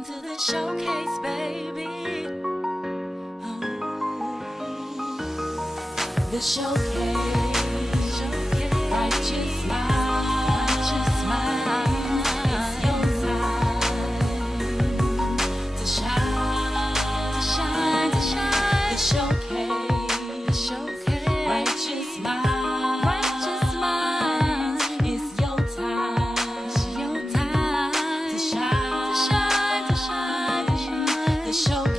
Welcome to the showcase, baby. Oh, the showcase, righteous mind, it's your time to shine, the showcase, righteous mind, it's your time to shine, the showcase.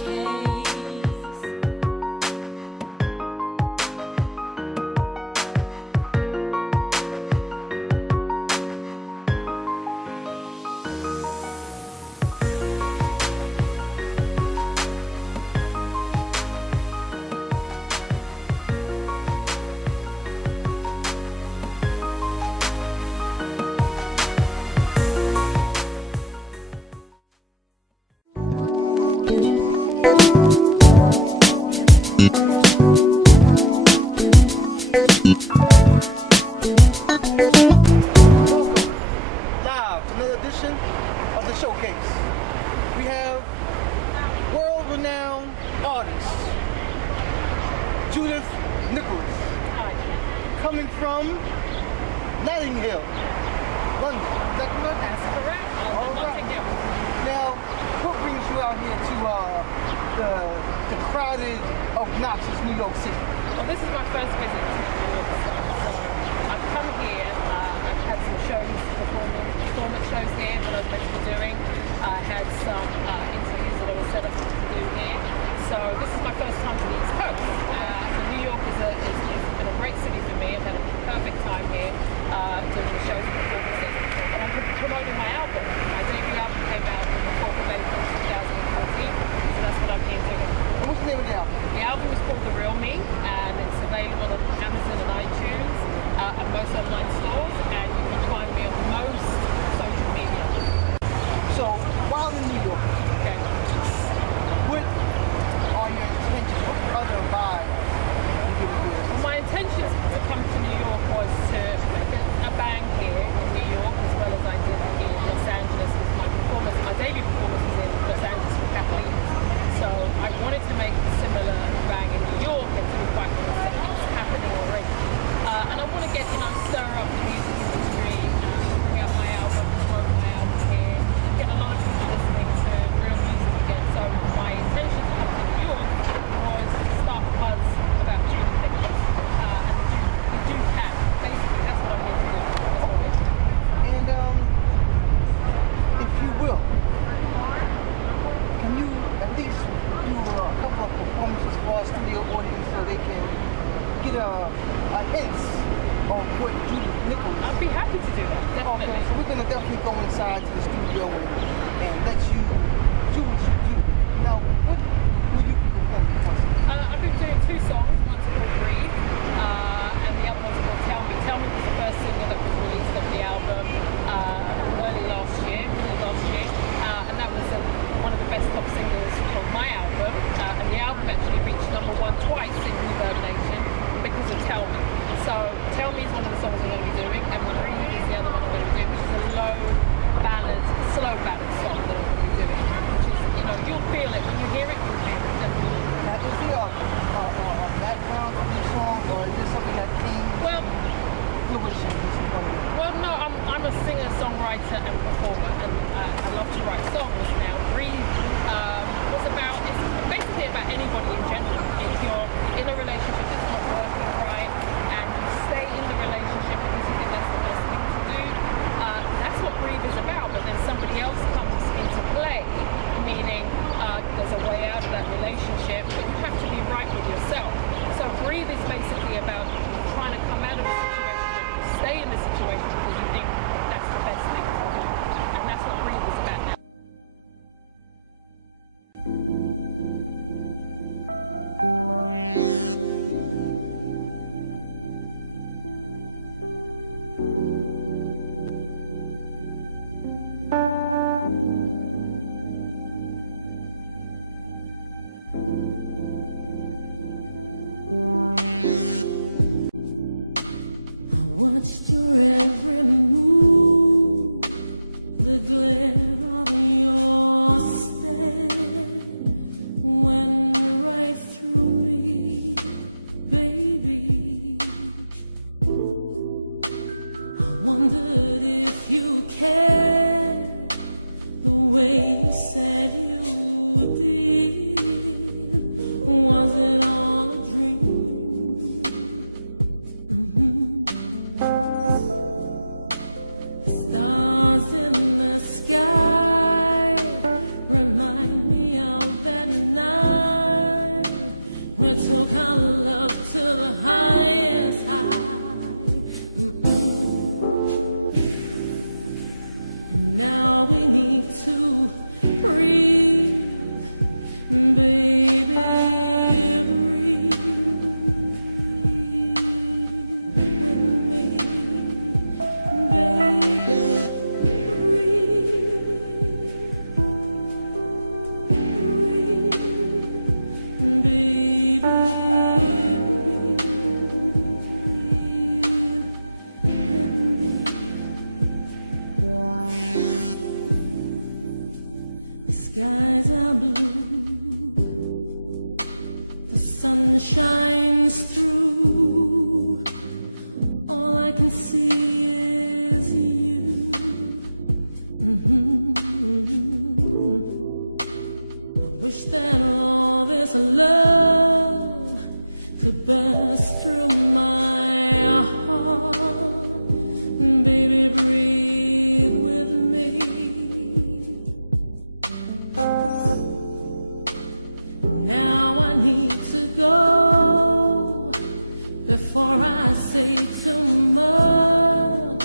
Watched your every move, the glare on your the way you said you did. Was it all a dream? The stars in the sky remind me of that night we took our love to the highest high. And now we need to breathe, baby, breathe with me, baby, breathe, baby, the skies are blue, the sun shines through. All I can see is you. I wish that all this love could burst through my heart. Baby, breathe with me. Now I need to go before I say too much.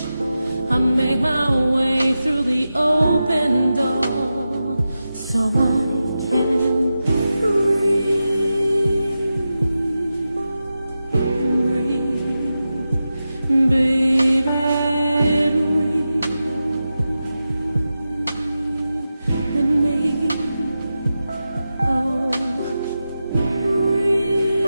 I make my way through the open door so I can breathe, baby, breathe with me. Oh, breathe.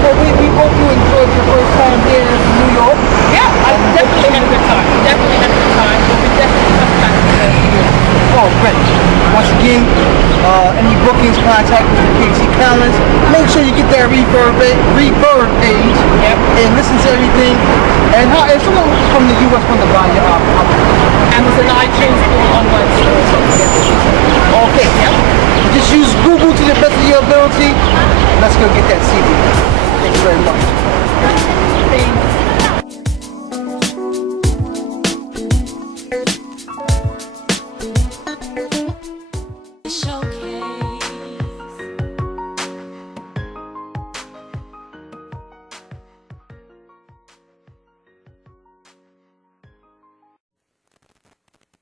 Well, we hope you enjoyed your first time here in New York, and hope to see you. Definitely had a good time. We'll be definitely coming back to New York. Oh, great. Once again, any bookings, contact Mr. Casey Collins. Make sure you get that refurb page and listen to everything. And how, if someone from the U.S. wanted to buy your album, how would they do that? Amazon, iTunes, all online stores that can get music. Okay. So just use Google to the best of your ability. Let's go get that CD.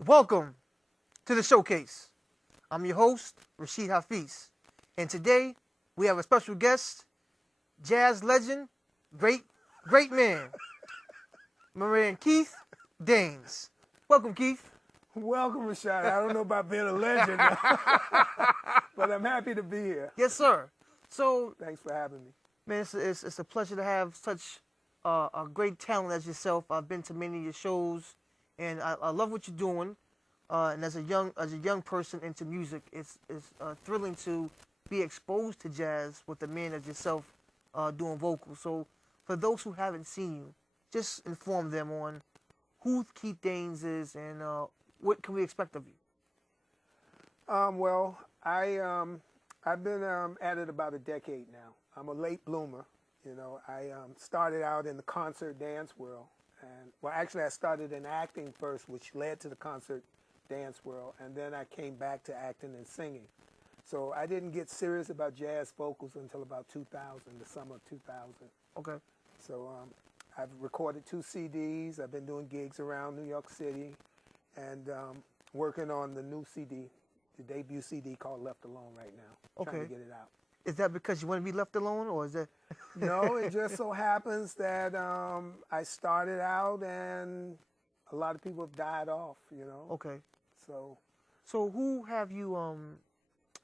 Welcome to the Showcase. I'm your host, Rashid Hafiz. And today, we have a special guest, jazz legend, great man, Marion Keith Daines. Welcome, Keith. Welcome, Rashad. I don't know about being a legend, but I'm happy to be here. Yes, sir. So, Thanks for having me. man, it's a pleasure to have such a great talent as yourself. I've been to many of your shows, and I love what you're doing. And as a young person into music, it's thrilling to be exposed to jazz with a man as yourself doing vocals. So, for those who haven't seen you, just inform them on who Keith Daines is and what can we expect of you. Well, I've been at it about a decade now. I'm a late bloomer. You know, I started out in the concert dance world, and well, actually, I started in acting first, which led to the concert dance world, and then I came back to acting and singing. So I didn't get serious about jazz vocals until about 2000, the summer of 2000. Okay. So I've recorded 2 CDs. I've been doing gigs around New York City, and working on the new CD, the debut CD called Left Alone right now. Okay. Trying to get it out. Is that because you want to be left alone, or is that? No, it just so happens that I started out and a lot of people have died off, you know. Okay. So who have you?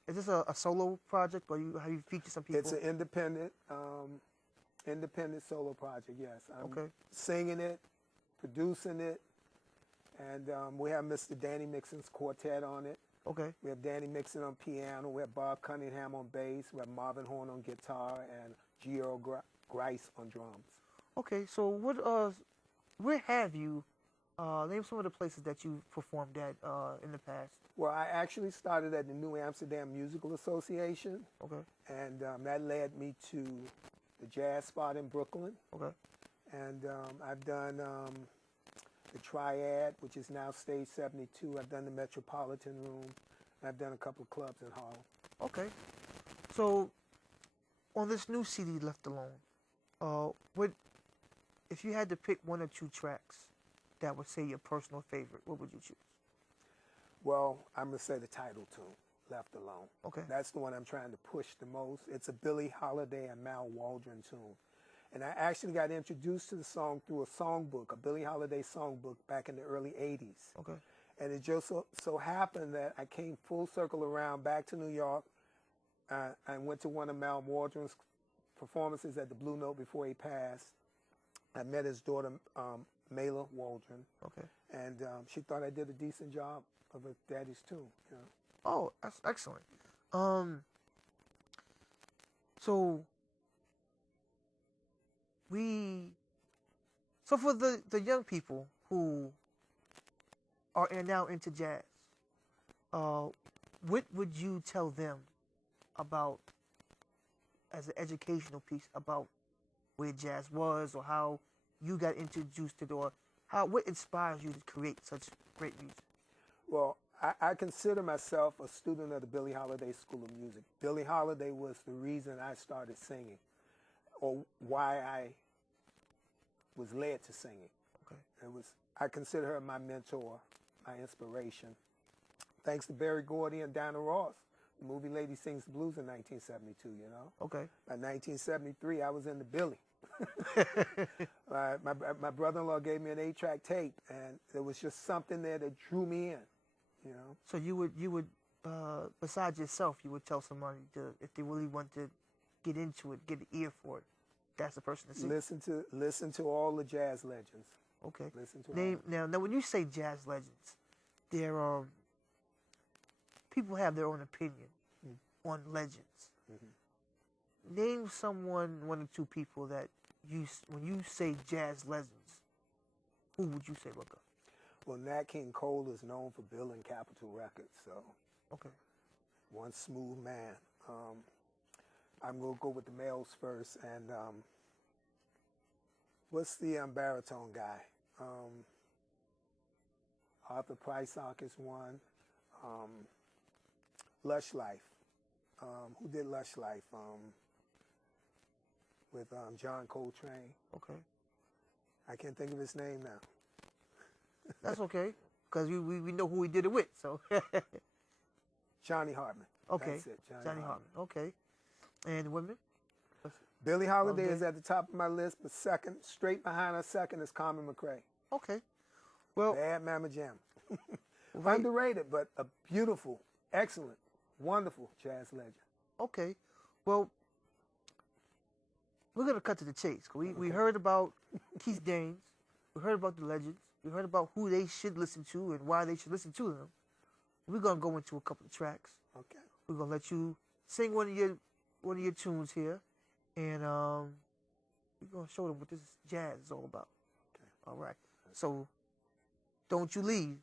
Is this a solo project, or have you featured some people? it's an independent solo project, yes. I'm Okay. singing it, producing it, and we have Mr. Danny Mixon's quartet on it. Okay. We have Danny Mixon on piano, we have Bob Cunningham on bass, we have Marvin Horn on guitar, and Gio Grice on drums. Okay. So where have you? Name some of the places that you've performed at in the past. Well, I actually started at the New Amsterdam Musical Association, Okay. and that led me to the Jazz Spot in Brooklyn. Okay. And I've done the Triad, which is now Stage 72. I've done the Metropolitan Room. And I've done a couple of clubs in Harlem. Okay. So on this new CD, Left Alone, if you had to pick 1 or 2 tracks that would say your personal favorite, what would you choose? Well, I'm going to say the title tune, Left Alone. Okay. That's the one I'm trying to push the most. It's a Billie Holiday and Mal Waldron tune. And I actually got introduced to the song through a songbook, a Billie Holiday songbook back in the early 80s. Okay. And it just so happened that I came full circle around back to New York. I went to one of Mal Waldron's performances at the Blue Note before he passed. I met his daughter, Mayla Waldron. Okay. And she thought I did a decent job of a daddy's tune. You know? Oh, that's excellent. So for the young people who are now into jazz, what would you tell them about, as an educational piece, about where jazz was, or how you got introduced to it, or what inspires you to create such great music? Well, I consider myself a student of the Billie Holiday School of Music. Billie Holiday was the reason I started singing, or why I was led to singing. Okay. I consider her my mentor, my inspiration. Thanks to Berry Gordy and Diana Ross. The movie Lady Sings the Blues in 1972, you know? Okay. By 1973, I was in the Billy. My brother-in-law gave me an 8-track tape, and there was just something there that drew me in, you know? So you would besides yourself, you would tell somebody if they really want to get into it, get an ear for it, That's the person to see. Listen to all the jazz legends. Okay. Listen to Name now. When you say jazz legends, there people have their own opinion on legends. Name someone, one or two people that when you say jazz legends, who would you say look up? Well, Nat King Cole is known for building Capitol Records, so Okay. one smooth man. I'm gonna go with the males first, and what's the baritone guy? Arthur Prysock is one. Lush Life. Who did Lush Life? With John Coltrane. Okay. I can't think of his name now. That's okay, because we know who he did it with. So. Johnny Hartman. Okay. That's it. Johnny Hartman. Okay. And women? Billie Holiday Okay. is at the top of my list, but second, straight behind her second is Carmen McRae. Okay. Well, Bad Mama Jam. right. Underrated, but a beautiful, excellent, wonderful jazz legend. Okay. Well, we're going to cut to the chase. We heard about Keith Danes. We heard about the legends. We heard about who they should listen to and why they should listen to them. We're going to go into a couple of tracks. Okay. We're going to let you sing one of your tunes here. And we're going to show them what this jazz is all about. Okay. All right. So don't you leave,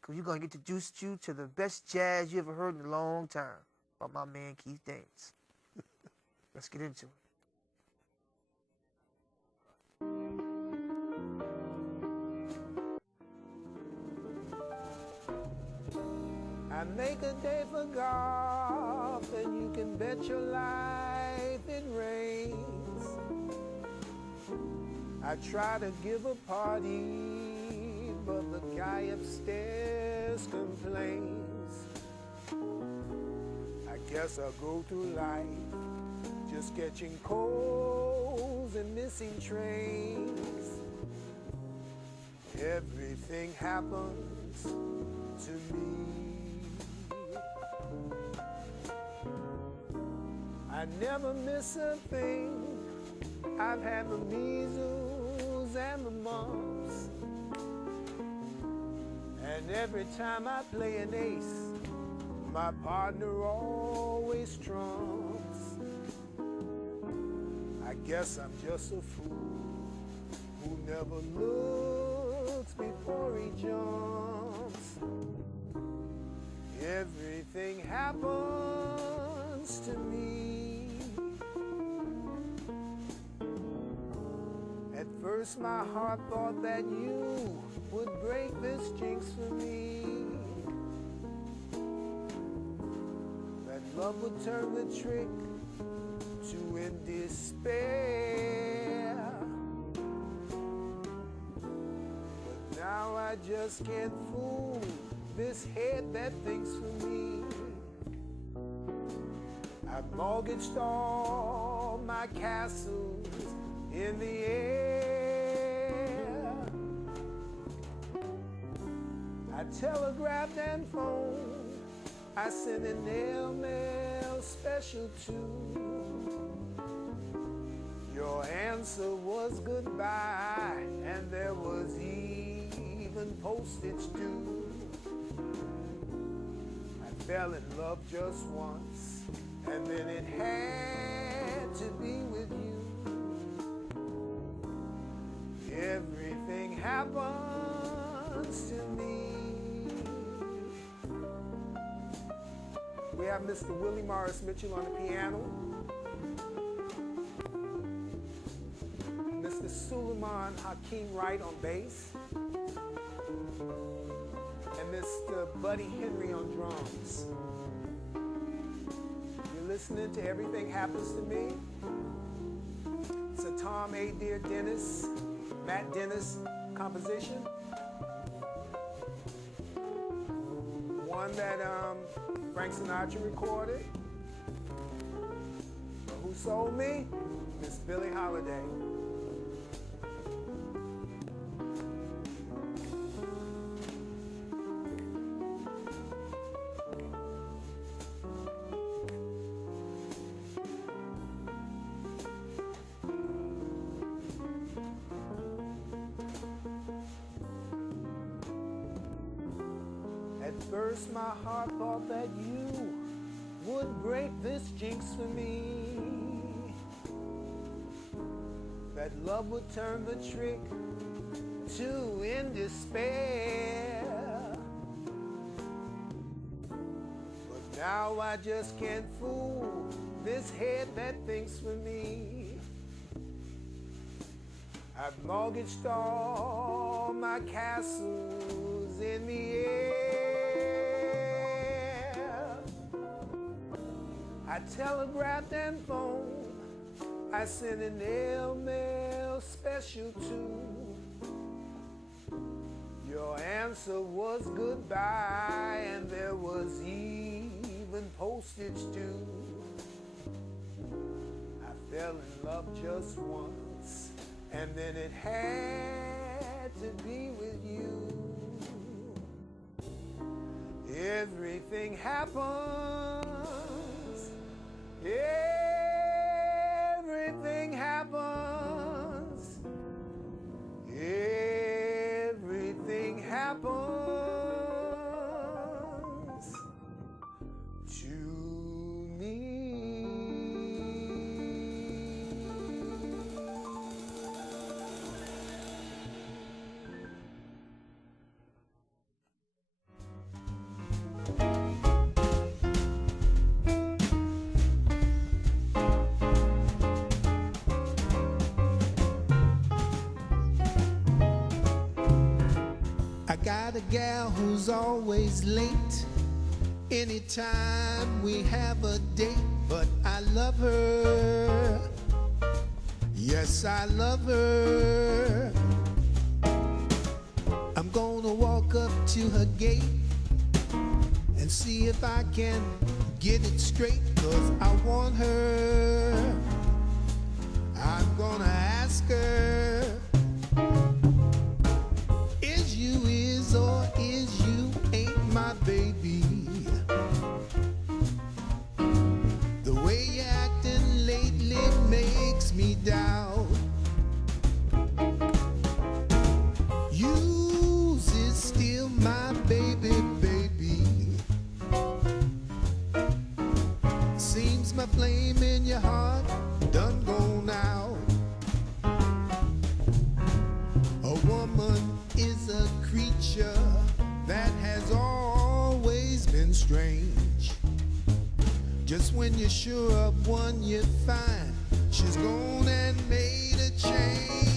because you're going to get introduced you to the best jazz you ever heard in a long time by my man Keith Danes. Let's get into it. I make a day for golf, and you can bet your life it rains. I try to give a party, but the guy upstairs complains. I guess I'll go through life just catching colds and missing trains. Everything happens to me. I never miss a thing. I've had the measles and the mumps, and every time I play an ace, my partner always trumps. I guess I'm just a fool who never looks before he jumps. Everything happens to me. At first my heart thought that you would break this jinx for me, that love would turn the trick to in despair. But now I just can't fool this head that thinks for me. I've mortgaged all my castles in the air. I telegraphed and phoned. I sent an airmail special too. Your answer was goodbye, and there was even postage due. I fell in love just once, and then it had to be with you. Everything happens to me. We have Mr. Willie Morris Mitchell on the piano, Mr. Suleiman Hakeem Wright on bass, and Mr. Buddy Henry on drums. You're listening to Everything Happens to Me. It's a Tom A. Dear Dennis, Matt Dennis composition. One that Frank Sinatra recorded. But who sold me? Miss Billie Holiday. first my heart thought that you would break this jinx for me, that love would turn the trick to in despair. But now I just can't fool this head that thinks for me. I've mortgaged all my castles in the air. I telegraphed and phoned, I sent an airmail special too. Your answer was goodbye, and there was even postage too. I fell in love just once, and then it had to be with you. Everything happens, everything happens, everything happens to me. I got a gal who's always late anytime we have a date, but I love her. Yes, I love her. I'm gonna walk up to her gate and see if I can get it straight, 'cause I want her. I'm gonna ask her, is you is or is you ain't my baby? The way you're acting lately makes me doubt. Yours is still my baby, baby. Seems my flame in your heart done gone out. A woman is a creature that has always been strange. Just when you're sure of one, you find she's gone and made a change.